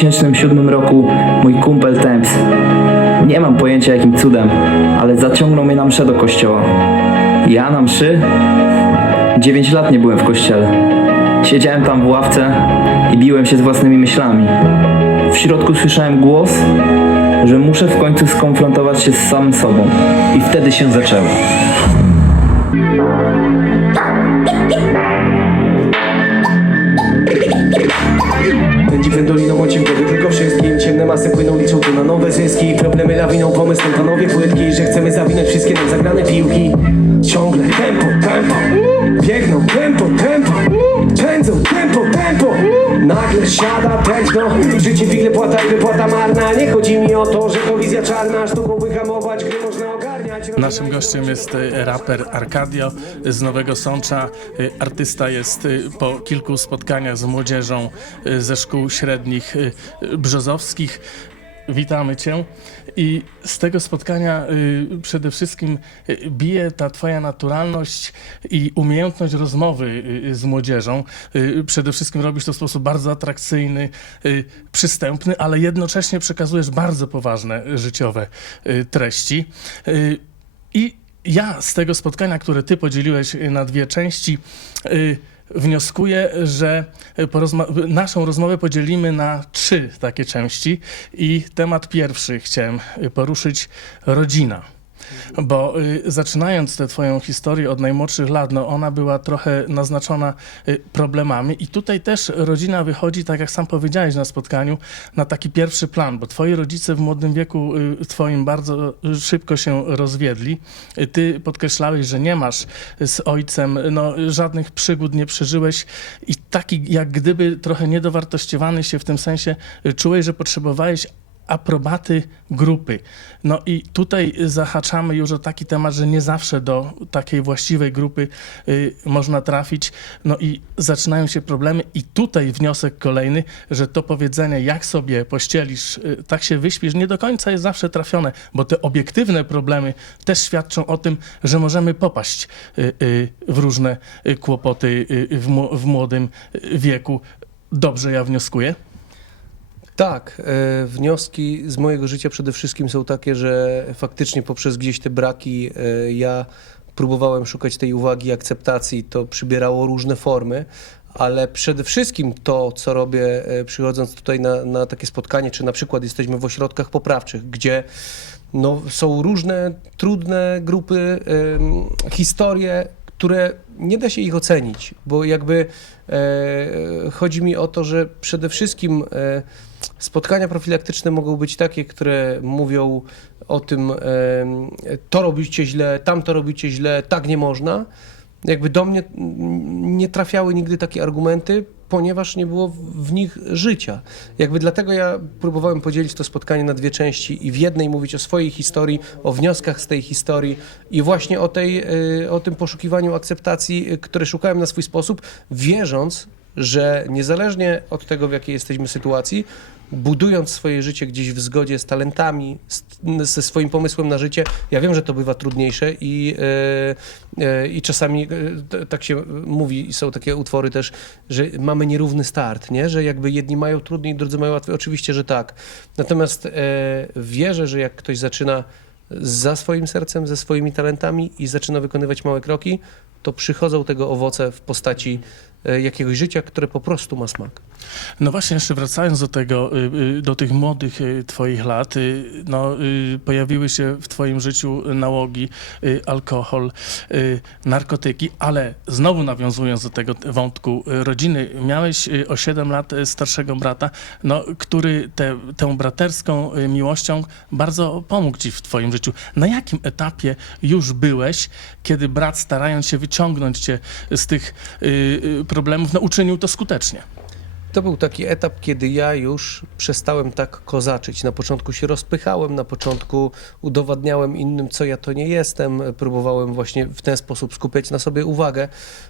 2007 roku mój kumpel Temps. Nie mam pojęcia jakim cudem, ale zaciągnął mnie na mszę do kościoła. Ja na mszy? 9 lat nie byłem w kościele. Siedziałem tam w ławce i biłem się z własnymi myślami. W środku słyszałem głos, że muszę w końcu skonfrontować się z samym sobą. I wtedy się zaczęło. Problemy lawiną, panowie płytki Że chcemy zawinąć wszystkie nam zagrane piłki. Ciągle tempo, tempo. Biegną tempo, tempo. Pędzą tempo, tempo. Nagle siada tętno Życie wigle płata i wypłata marna. Nie chodzi mi o to, że to wizja czarna. Sztuką wyhamować, można Naszym gościem jest e, raper Arkadio z Nowego Sącza. E, Artysta jest e, po kilku spotkaniach z młodzieżą ze szkół średnich brzozowskich. Witamy Cię. I z tego spotkania y, przede wszystkim y, bije ta Twoja naturalność i umiejętność rozmowy y, z młodzieżą. Przede wszystkim robisz to w sposób bardzo atrakcyjny, przystępny, ale jednocześnie przekazujesz bardzo poważne życiowe treści. I ja z tego spotkania, które Ty podzieliłeś na dwie części, wnioskuję, że porozma- naszą rozmowę podzielimy na trzy takie części i temat pierwszy chciałem y, poruszyć rodzina. Bo y, zaczynając tę twoją historię od najmłodszych lat, no ona była trochę naznaczona y, problemami i tutaj też rodzina wychodzi, tak jak sam powiedziałeś na spotkaniu, na taki pierwszy plan, bo twoi rodzice w młodym wieku y, twoim bardzo szybko się rozwiedli. Y, Ty podkreślałeś, że nie masz z ojcem, no żadnych przygód nie przeżyłeś i taki jak gdyby trochę niedowartościowany się w tym sensie y, czułeś, że potrzebowałeś aprobaty grupy. No i tutaj zahaczamy już o taki temat, że nie zawsze do takiej właściwej grupy y, można trafić. No i zaczynają się problemy i tutaj wniosek kolejny, że to powiedzenie, jak sobie pościelisz, y, tak się wyśpisz, nie do końca jest zawsze trafione, bo te obiektywne problemy też świadczą o tym, że możemy popaść y, y, w różne y, kłopoty y, w, w młodym y, wieku. Dobrze ja wnioskuję? Tak, e, wnioski z mojego życia przede wszystkim są takie, że faktycznie poprzez gdzieś te braki e, ja próbowałem szukać tej uwagi, akceptacji, to przybierało różne formy, ale przede wszystkim to, co robię e, przychodząc tutaj na, na takie spotkanie, czy na przykład jesteśmy w ośrodkach poprawczych, gdzie no, są różne trudne grupy, historie, które nie da się ich ocenić, bo jakby e, chodzi mi o to, że przede wszystkim e, spotkania profilaktyczne mogą być takie, które mówią o tym, em, to robicie źle, tamto robicie źle, tak nie można. Jakby do mnie nie trafiały nigdy takie argumenty, ponieważ nie było w- nich życia. Jakby dlatego ja próbowałem podzielić to spotkanie na dwie części i w jednej mówić o swojej historii, o wnioskach z tej historii i właśnie o, tej, y, o tym poszukiwaniu akceptacji, y, które szukałem na swój sposób, wierząc, że niezależnie od tego, w jakiej jesteśmy sytuacji, budując swoje życie gdzieś w zgodzie z talentami, z, ze swoim pomysłem na życie, ja wiem, że to bywa trudniejsze i, e, i czasami t- tak się mówi, są takie utwory też, że mamy nierówny start, nie? że jakby jedni mają trudniej, drudzy mają łatwiej. Oczywiście, że tak. Natomiast e, wierzę, że jak ktoś zaczyna za swoim sercem, ze swoimi talentami i zaczyna wykonywać małe kroki, to przychodzą tego owoce w postaci jakiegoś życia, które po prostu ma smak. No właśnie, jeszcze wracając do tego, y, y, do tych młodych y, twoich lat, no, pojawiły się w twoim życiu nałogi, alkohol, narkotyki, ale znowu nawiązując do tego wątku rodziny, miałeś o 7 lat starszego brata, no, który te, tę braterską miłością bardzo pomógł ci w twoim życiu. Na jakim etapie już byłeś, kiedy brat starając się wyciągnąć cię z tych problemów, no, uczynił to skutecznie? To był taki etap, kiedy ja już przestałem tak kozaczyć. Na początku się rozpychałem, na początku udowadniałem innym, co ja to nie jestem. Próbowałem właśnie w ten sposób skupiać na sobie uwagę,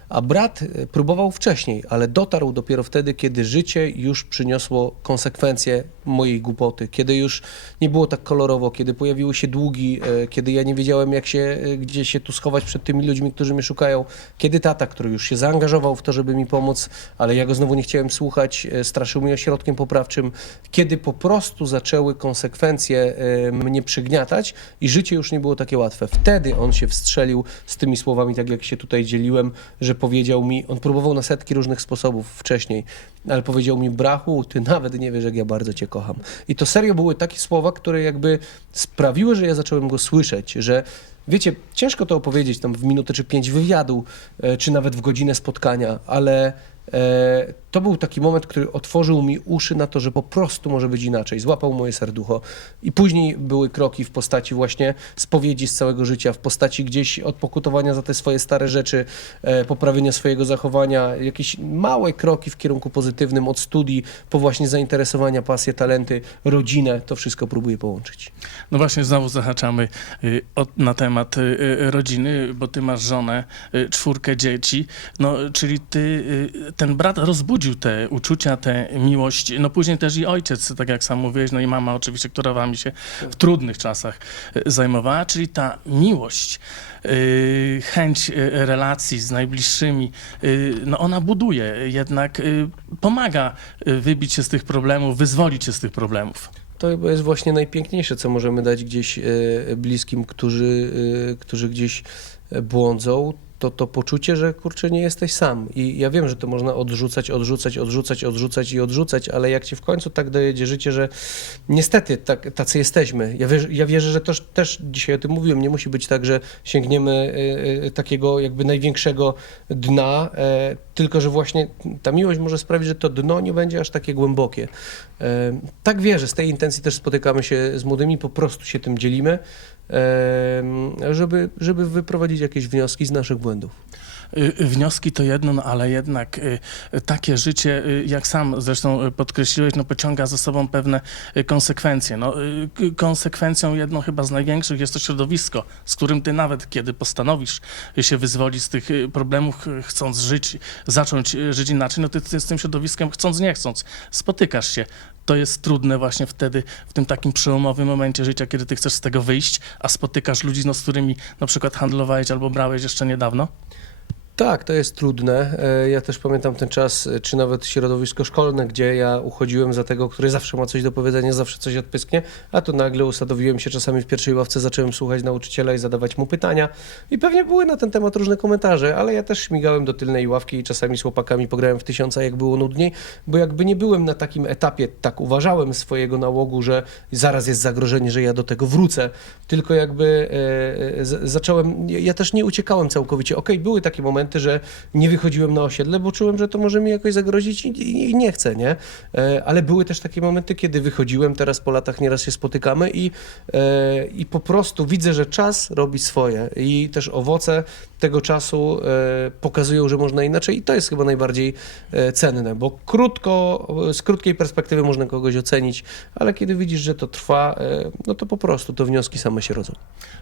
a brat e, próbował wcześniej, ale dotarł dopiero wtedy, kiedy życie już przyniosło konsekwencje mojej głupoty, kiedy już nie było tak kolorowo, kiedy pojawiły się długi, e, kiedy ja nie wiedziałem, jak się, e, gdzie się tu schować przed tymi ludźmi, którzy mnie szukają, kiedy tata, który już się zaangażował w to, żeby mi pomóc, ale ja go znowu nie chciałem słuchać, straszywać, e, straszył mnie ośrodkiem poprawczym, kiedy po prostu zaczęły konsekwencje e, mnie przygniatać i życie już nie było takie łatwe. Wtedy on się wstrzelił z tymi słowami, tak jak się tutaj dzieliłem, że powiedział mi, on próbował na setki różnych sposobów wcześniej, ale powiedział mi, brachu, ty nawet nie wiesz, jak ja bardzo cię kocham. I to serio były takie słowa, które jakby sprawiły, że ja zacząłem go słyszeć, że wiecie, ciężko to opowiedzieć tam w minutę czy pięć wywiadu, e, czy nawet w godzinę spotkania, ale to był taki moment, który otworzył mi uszy na to, że po prostu może być inaczej. Złapał moje serducho. I później były kroki w postaci właśnie spowiedzi z całego życia, w postaci gdzieś odpokutowania za te swoje stare rzeczy, e, poprawienia swojego zachowania, jakieś małe kroki w kierunku pozytywnym od studii po właśnie zainteresowania, pasje, talenty, rodzinę. To wszystko próbuję połączyć. No właśnie, znowu zahaczamy y, na temat y, y, rodziny, bo ty masz żonę, czwórkę dzieci, no czyli ty, ten brat rozbudził te uczucia, tę miłość, no później też i ojciec, tak jak sam mówiłeś, no i mama oczywiście, która wami się w trudnych czasach y, zajmowała, czyli ta miłość, y, chęć y, relacji z najbliższymi, no ona buduje, jednak pomaga wybić się z tych problemów, wyzwolić się z tych problemów. To chyba jest właśnie najpiękniejsze, co możemy dać gdzieś e, bliskim, którzy, e, którzy gdzieś e, błądzą. To to poczucie, że kurczę, nie jesteś sam. I ja wiem, że to można odrzucać, odrzucać, odrzucać, odrzucać i odrzucać, ale jak ci w końcu tak dojedzie życie, że niestety tak, tacy jesteśmy. Ja, wierzę, ja wierzę, że to też dzisiaj o tym mówiłem. Nie musi być tak, że sięgniemy e, e, takiego jakby największego dna, e, tylko że właśnie ta miłość może sprawić, że to dno nie będzie aż takie głębokie. Tak wierzę, z tej intencji też spotykamy się z młodymi, po prostu się tym dzielimy, żeby, żeby wyprowadzić jakieś wnioski z naszych błędów. Y, Wnioski to jedno, no ale jednak y, takie życie, y, jak sam zresztą y, podkreśliłeś, no pociąga za sobą pewne y, konsekwencje. No, y, konsekwencją jedną chyba z największych jest to środowisko, z którym ty nawet kiedy postanowisz y, się wyzwolić z tych y, problemów, y, chcąc żyć, zacząć y, żyć inaczej, no ty, ty z tym środowiskiem chcąc, nie chcąc, spotykasz się. To jest trudne właśnie wtedy, w tym takim przełomowym momencie życia, kiedy ty chcesz z tego wyjść, a spotykasz ludzi, no, z którymi na przykład handlowałeś albo brałeś jeszcze niedawno. Tak, to jest trudne. E, Ja też pamiętam ten czas, e, czy nawet środowisko szkolne, gdzie ja uchodziłem za tego, który zawsze ma coś do powiedzenia, zawsze coś odpysknie, a tu nagle usadowiłem się czasami w pierwszej ławce, zacząłem słuchać nauczyciela i zadawać mu pytania. I pewnie były na ten temat różne komentarze, ale ja też śmigałem do tylnej ławki i czasami z chłopakami pograłem w tysiąca, jak było nudniej, bo jakby nie byłem na takim etapie, tak uważałem swojego nałogu, że zaraz jest zagrożenie, że ja do tego wrócę, tylko jakby e, e, zacząłem, ja- też nie uciekałem całkowicie. Okej, były takie momenty, że nie wychodziłem na osiedle, bo czułem, że to może mi jakoś zagrozić i, i, nie chcę, nie? E, ale były też takie momenty, kiedy wychodziłem, teraz po latach nieraz się spotykamy i, e, i po prostu widzę, że czas robi swoje i też owoce tego czasu e, pokazują, że można inaczej i to jest chyba najbardziej cenne, bo krótko, z krótkiej perspektywy można kogoś ocenić, ale kiedy widzisz, że to trwa, no to po prostu to wnioski same się rodzą.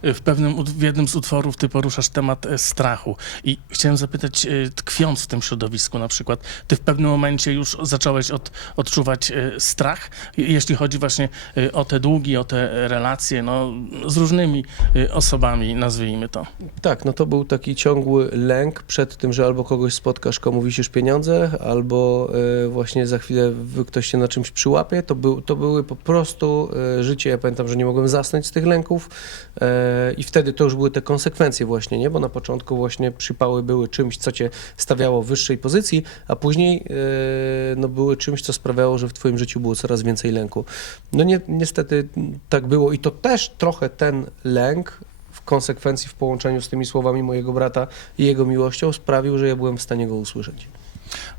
W pewnym, w jednym z utworów ty poruszasz temat strachu i chciałem zapytać, e, tkwiąc w tym środowisku na przykład, ty w pewnym momencie już zacząłeś od, odczuwać e, strach, je- jeśli chodzi właśnie e, o te długi, o te relacje, no, z różnymi osobami, nazwijmy to. Tak, no to był taki ciągły lęk przed tym, że albo kogoś spotkasz, komu wisisz pieniądze, albo właśnie za chwilę ktoś się na czymś przyłapie. To, był, to były po prostu życie. Ja pamiętam, że nie mogłem zasnąć z tych lęków i wtedy to już były te konsekwencje właśnie, nie? Bo na początku właśnie przypały były czymś, co cię stawiało w wyższej pozycji, a później e, no, były czymś, co sprawiało, że w twoim życiu było coraz więcej lęku. No nie, niestety tak było i to też trochę ten lęk w konsekwencji w połączeniu z tymi słowami mojego brata i jego miłością sprawił, że ja byłem w stanie go usłyszeć.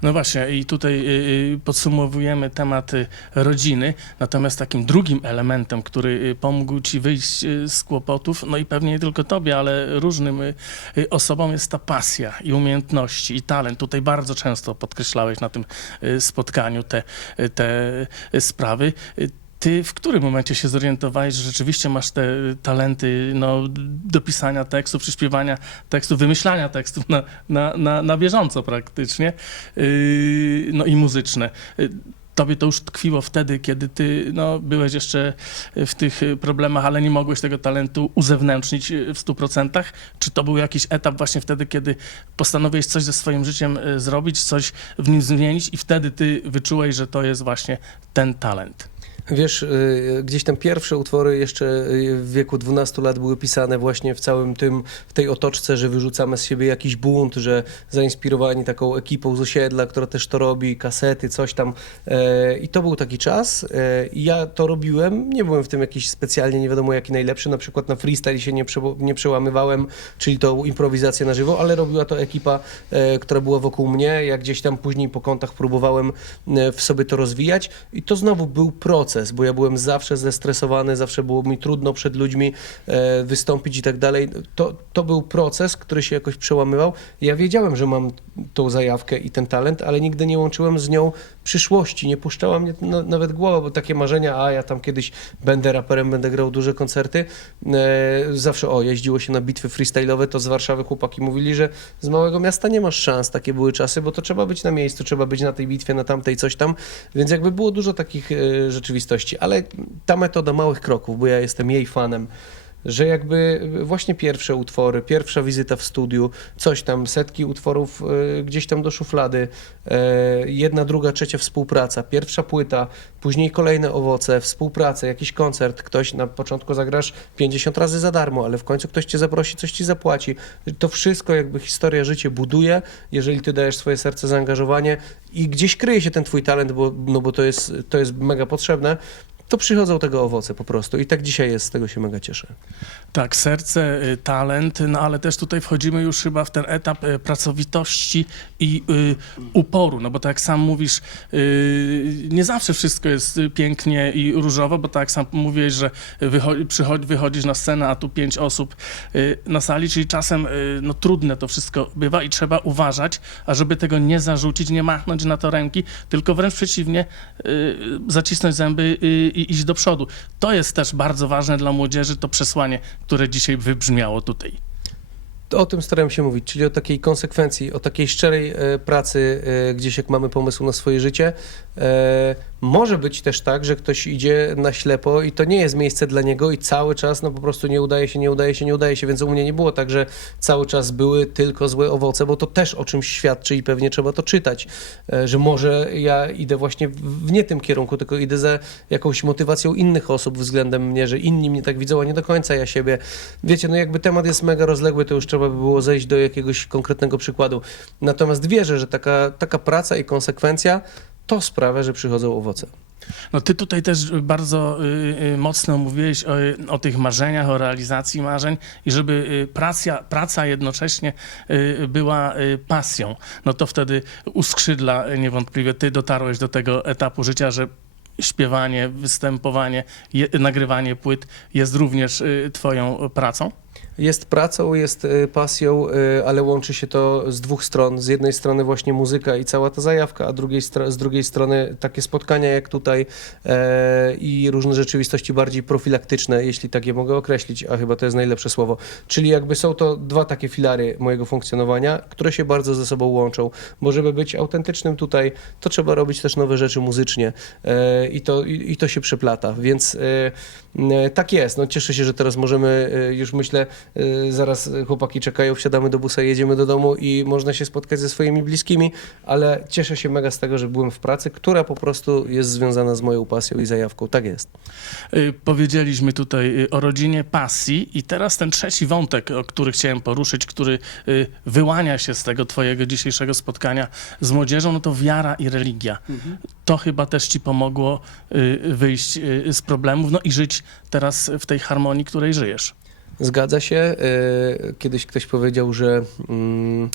No właśnie, i tutaj y, y, podsumowujemy temat rodziny, natomiast takim drugim elementem, który y, pomógł ci wyjść z kłopotów, no i pewnie nie tylko tobie, ale różnym osobom jest ta pasja i umiejętności i talent. Tutaj bardzo często podkreślałeś na tym spotkaniu te, te sprawy. Y, Ty w którym momencie się zorientowałeś, że rzeczywiście masz te y, talenty no, do pisania tekstów, przyśpiewania tekstów, wymyślania tekstów na, na, na, na bieżąco praktycznie, yy, no i muzyczne. Yy, tobie to już tkwiło wtedy, kiedy ty no, byłeś jeszcze w tych y, problemach, ale nie mogłeś tego talentu uzewnętrznić y, w 100%? Czy to był jakiś etap właśnie wtedy, kiedy postanowiłeś coś ze swoim życiem y, zrobić, coś w nim zmienić i wtedy ty wyczułeś, że to jest właśnie ten talent? Wiesz, y, gdzieś tam pierwsze utwory jeszcze y, w wieku 12 lat były pisane właśnie w całym tym, w tej otoczce, że wyrzucamy z siebie jakiś bunt, że zainspirowani taką ekipą z osiedla, która też to robi, kasety, coś tam. E, I to był taki czas. E, Ja to robiłem, nie byłem w tym jakiś specjalnie nie wiadomo jaki najlepszy, na przykład na freestyle się nie, prze, nie przełamywałem, czyli tą improwizację na żywo, ale robiła to ekipa, e, która była wokół mnie. Jak gdzieś tam później po kątach próbowałem w sobie to rozwijać i to znowu był proces, bo ja byłem zawsze zestresowany, zawsze było mi trudno przed ludźmi e, wystąpić i tak dalej. To, to był proces, który się jakoś przełamywał. Ja wiedziałem, że mam tą zajawkę i ten talent, ale nigdy nie łączyłem z nią przyszłości. Nie puszczała mnie na, nawet głowa, bo takie marzenia, a ja tam kiedyś będę raperem, będę grał duże koncerty. E, zawsze, o, jeździło się na bitwy freestyle'owe, to z Warszawy chłopaki mówili, że z małego miasta nie masz szans, takie były czasy, bo to trzeba być na miejscu, trzeba być na tej bitwie, na tamtej, coś tam, więc jakby było dużo takich e, rzeczywistości, ale ta metoda małych kroków, bo ja jestem jej fanem, że jakby właśnie pierwsze utwory, pierwsza wizyta w studiu, coś tam, setki utworów e, gdzieś tam do szuflady, e, jedna, druga, trzecia współpraca, pierwsza płyta, później kolejne owoce, współpraca, jakiś koncert, ktoś na początku zagrasz 50 razy za darmo, ale w końcu ktoś cię zaprosi, coś ci zapłaci. To wszystko jakby historia życie buduje, jeżeli ty dajesz swoje serce, zaangażowanie i gdzieś kryje się ten twój talent, bo, no bo to jest, to jest mega potrzebne, to przychodzą tego owoce po prostu i tak dzisiaj jest, z tego się mega cieszę. Tak, serce, y, talent, no ale też tutaj wchodzimy już chyba w ten etap y, pracowitości i y, uporu, no bo tak jak sam mówisz, nie zawsze wszystko jest pięknie i różowo, bo tak jak sam mówiłeś, że wychodzi, wychodzisz na scenę, a tu pięć osób na sali, czyli czasem no, trudne to wszystko bywa i trzeba uważać, ażeby tego nie zarzucić, nie machnąć na to ręki, tylko wręcz przeciwnie, zacisnąć zęby i iść do przodu. To jest też bardzo ważne dla młodzieży, to przesłanie, które dzisiaj wybrzmiało tutaj. To o tym staram się mówić, czyli o takiej konsekwencji, o takiej szczerej e, pracy, e, gdzieś jak mamy pomysł na swoje życie. Może być też tak, że ktoś idzie na ślepo i to nie jest miejsce dla niego i cały czas no po prostu nie udaje się, nie udaje się, nie udaje się, więc u mnie nie było tak, że cały czas były tylko złe owoce, bo to też o czymś świadczy i pewnie trzeba to czytać, e, że może ja idę właśnie w nie tym kierunku, tylko idę za jakąś motywacją innych osób względem mnie, że inni mnie tak widzą, a nie do końca ja siebie. Wiecie, no jakby temat jest mega rozległy, to już trzeba by było zejść do jakiegoś konkretnego przykładu. Natomiast wierzę, że taka, taka praca i konsekwencja to sprawia, że przychodzą owoce. No ty tutaj też bardzo y, y, mocno mówiłeś o, o tych marzeniach, o realizacji marzeń i żeby y, praca, praca jednocześnie y, była y, pasją, no to wtedy uskrzydla niewątpliwie. Ty dotarłeś do tego etapu życia, że śpiewanie, występowanie, je, nagrywanie płyt jest również y, twoją pracą? Jest pracą, jest y, pasją, y, ale łączy się to z dwóch stron. Z jednej strony właśnie muzyka i cała ta zajawka, a drugiej z drugiej strony takie spotkania jak tutaj e, i różne rzeczywistości bardziej profilaktyczne, jeśli tak je mogę określić, a chyba to jest najlepsze słowo. Czyli jakby są to dwa takie filary mojego funkcjonowania, które się bardzo ze sobą łączą, bo żeby być autentycznym tutaj, to trzeba robić też nowe rzeczy muzycznie e, i, to, i, i to się przeplata, więc e, tak jest. No, cieszę się, że teraz możemy już myślę, e, zaraz chłopaki czekają, wsiadamy do busa, jedziemy do domu i można się spotkać ze swoimi bliskimi, ale cieszę się mega z tego, że byłem w pracy, która po prostu jest związana z moją pasją i zajawką. Tak jest. Y, Powiedzieliśmy tutaj y, o rodzinie pasji i teraz ten trzeci wątek, o który chciałem poruszyć, który y, wyłania się z tego twojego dzisiejszego spotkania z młodzieżą, no to wiara i religia. To chyba też ci pomogło y, wyjść y, z problemów, no i żyć teraz w tej harmonii, której żyjesz. Zgadza się. E, Kiedyś ktoś powiedział, że mm,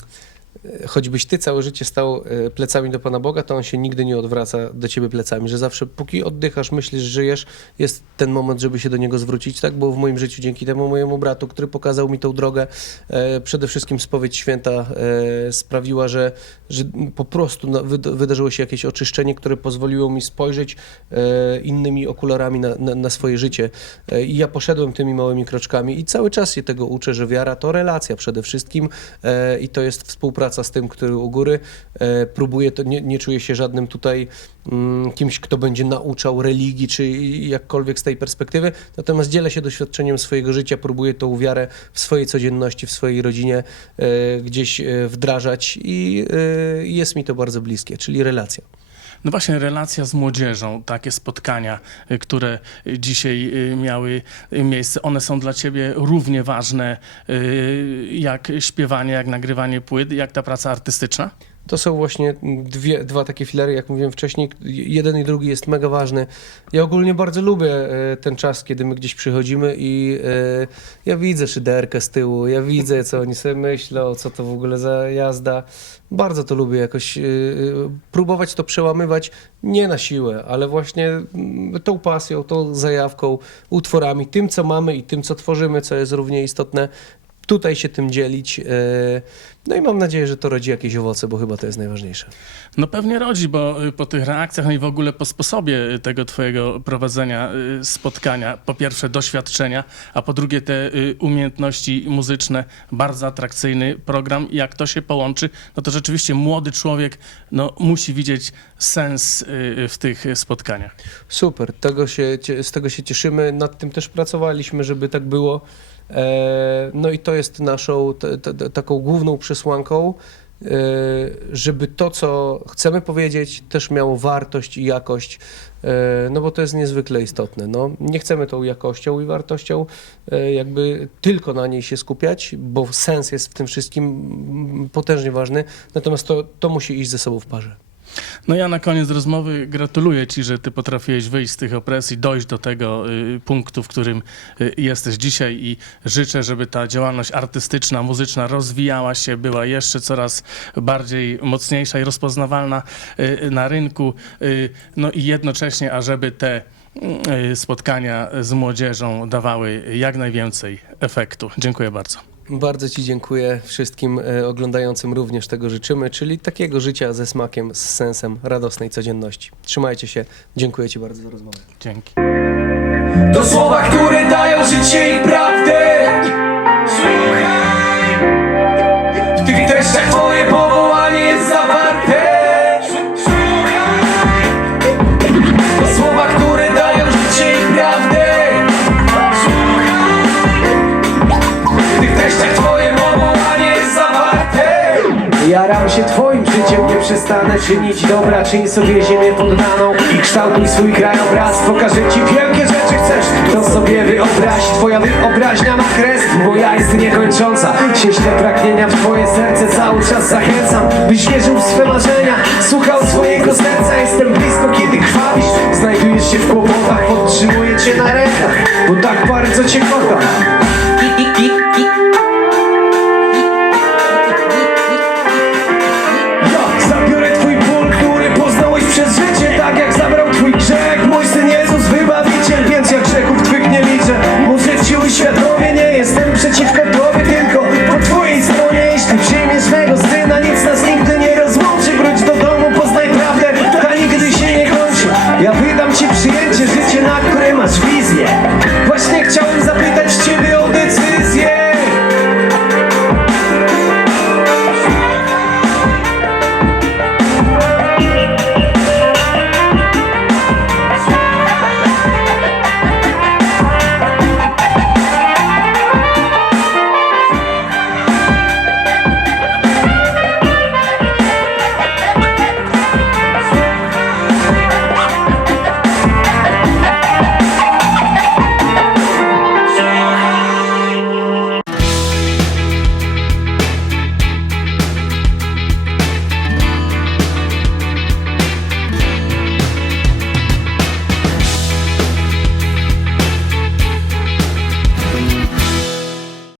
choćbyś ty całe życie stał e, plecami do Pana Boga, to On się nigdy nie odwraca do ciebie plecami, że zawsze póki oddychasz, myślisz, żyjesz, jest ten moment, żeby się do Niego zwrócić. Tak było w moim życiu dzięki temu mojemu bratu, który pokazał mi tą drogę. E, Przede wszystkim spowiedź święta e, sprawiła, że, że po prostu no, wyda- wydarzyło się jakieś oczyszczenie, które pozwoliło mi spojrzeć e, innymi okularami na, na, na swoje życie. E, I ja poszedłem tymi małymi kroczkami i cały czas się tego uczę, że wiara to relacja przede wszystkim e, i to jest współpraca współpraca z tym, który u góry. E, próbuję to, nie, nie czuję się żadnym tutaj mm, kimś, kto będzie nauczał religii, czy jakkolwiek z tej perspektywy. Natomiast dzielę się doświadczeniem swojego życia, próbuję tą wiarę w swojej codzienności, w swojej rodzinie e, gdzieś e, wdrażać i jest mi to bardzo bliskie, czyli relacja. No właśnie, relacja z młodzieżą, takie spotkania, y, które dzisiaj y, miały y, miejsce, one są dla ciebie równie ważne jak śpiewanie, jak nagrywanie płyt, jak ta praca artystyczna? To są właśnie dwie, dwa takie filery, jak mówiłem wcześniej. Jeden i drugi jest mega ważny. Ja ogólnie bardzo lubię e, ten czas, kiedy my gdzieś przychodzimy i e, ja widzę szyderkę z tyłu, ja widzę, co oni sobie myślą, co to w ogóle za jazda. Bardzo to lubię jakoś e, próbować to przełamywać, nie na siłę, ale właśnie mm, tą pasją, tą zajawką, utworami, tym, co mamy i tym, co tworzymy, co jest równie istotne. Tutaj się tym dzielić. e, No i mam nadzieję, że to rodzi jakieś owoce, bo chyba to jest najważniejsze. No pewnie rodzi, bo y, po tych reakcjach, no i w ogóle po sposobie y, tego twojego prowadzenia y, spotkania, po pierwsze doświadczenia, a po drugie te umiejętności muzyczne, bardzo atrakcyjny program. Jak to się połączy, no to rzeczywiście młody człowiek no, musi widzieć sens w tych spotkaniach. Super, tego się, z tego się cieszymy. Nad tym też pracowaliśmy, żeby tak było. E, No i to jest naszą t, t, taką główną przesłanką, e, żeby to, co chcemy powiedzieć, też miało wartość i jakość, e, no bo to jest niezwykle istotne. No, nie chcemy tą jakością i wartością jakby tylko na niej się skupiać, bo sens jest w tym wszystkim potężnie ważny, natomiast to, to musi iść ze sobą w parze. No ja na koniec rozmowy gratuluję Ci, że Ty potrafiłeś wyjść z tych opresji, dojść do tego y, punktu, w którym y, jesteś dzisiaj i życzę, żeby ta działalność artystyczna, muzyczna rozwijała się, była jeszcze coraz bardziej mocniejsza i rozpoznawalna y, na rynku, no i jednocześnie, ażeby te spotkania z młodzieżą dawały jak najwięcej efektu. Dziękuję bardzo. Bardzo Ci dziękuję. Wszystkim e, oglądającym również tego życzymy, czyli takiego życia ze smakiem, z sensem, radosnej codzienności. Trzymajcie się. Dziękuję Ci bardzo za rozmowę. Dzięki. To słowa, które dają życie i prawdę Słuchaj W tych treściach twoje Jaram się twoim życiem, nie przestanę czynić dobra. Czyń sobie ziemię poddaną i kształtuj swój krajobraz. Pokażę ci wielkie rzeczy, chcesz to sobie wyobraź. Twoja wyobraźnia ma kres, moja jest niekończąca. Cieśle pragnienia w twoje serce cały czas zachęcam Byś wierzył w swe marzenia, słuchał swojego serca. Jestem blisko, kiedy krwawisz Znajdujesz się w kłopotach, podtrzymuję cię na rękach Bo tak